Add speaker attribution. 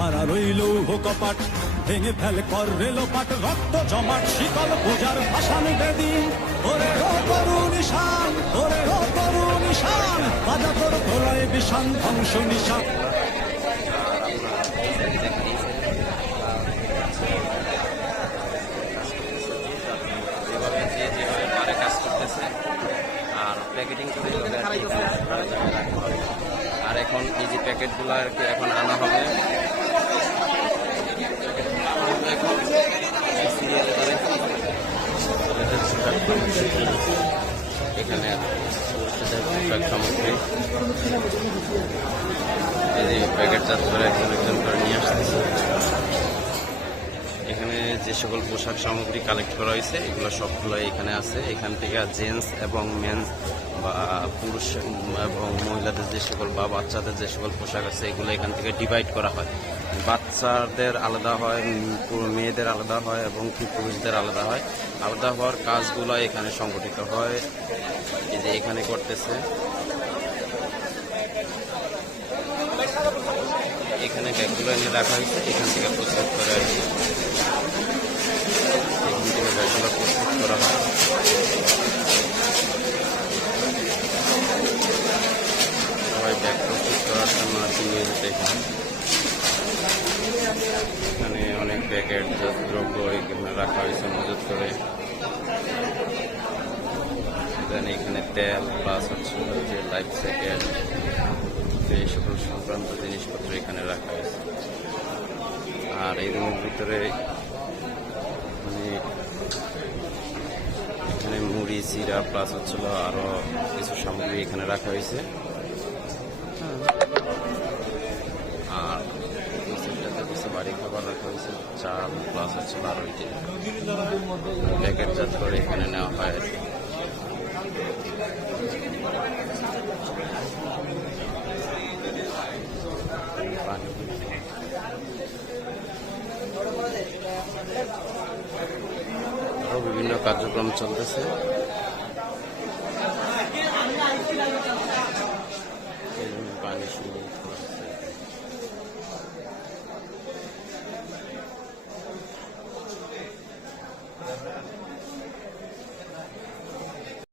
Speaker 1: হারা রইল কপাট ভেঙে ফেলে কর রেলো পাট রক্ত জমাট, শীতল পূজার ভাষান বেদি ওরে ও তরু নিশান, ওরে ও তরু নিশান বাজা তোর প্রলয় বিষান, ধ্বংস নিশান
Speaker 2: প্যাকেটিং করে। আর এখন এই যে প্যাকেটগুলো আর কি এখন আনা হবে এখন এই সিরিয়ালে ধরে এদের পোশাক এখানে সামগ্রী। এই যে প্যাকেটজাত করে একজন একজন করে নিয়ে আসতেছে। এখানে যে সকল পোশাক সামগ্রী কালেক্ট করা হয়েছে, এগুলো সবগুলো এখানে আছে। এখান থেকে জেন্টস এবং মেন্স বা পুরুষ এবং মহিলাদের যে সকল বা বাচ্চাদের যে সকল পোশাক আছে, এগুলো এখান থেকে ডিভাইড করা হয়। বাচ্চাদের আলাদা হয় মেয়েদের আলাদা হয় এবং পুরুষদের আলাদা হয়। আলাদা হওয়ার কাজগুলো এখানে সংগঠিত হয়। এই যে এখানে করতেছে। এখানে ব্যাগগুলো এনে রাখা হয়েছে, এখান থেকে প্রস্তুত করে কি এখান থেকে ব্যাগগুলো প্রস্তুত করা হয়। সবাই ব্যাগ প্রস্তুত করার জন্য নিয়ে যেতে এখানে। প্যাকেট দ্রব্য এখানে রাখা হয়েছে, মজুত করে। দেন এখানে তেল প্লাস হচ্ছে যে লাইফ জ্যাকেট এই সকল সংক্রান্ত জিনিসপত্র এখানে রাখা হয়েছে। আর এই রুমের ভিতরে মানে এখানে মুড়ি চিরা প্লাস হচ্ছিল আরও কিছু সামগ্রী এখানে রাখা হয়েছে আর এই সাইডটাতে কিছু বাড়ি খাবার রাখা হয়েছে। চাল প্লাস হচ্ছিল আরও এই যে প্যাকেটজাত করে এখানে নেওয়া হয়। বিভিন্ন কার্যক্রম চলতেছে। পানি শুরু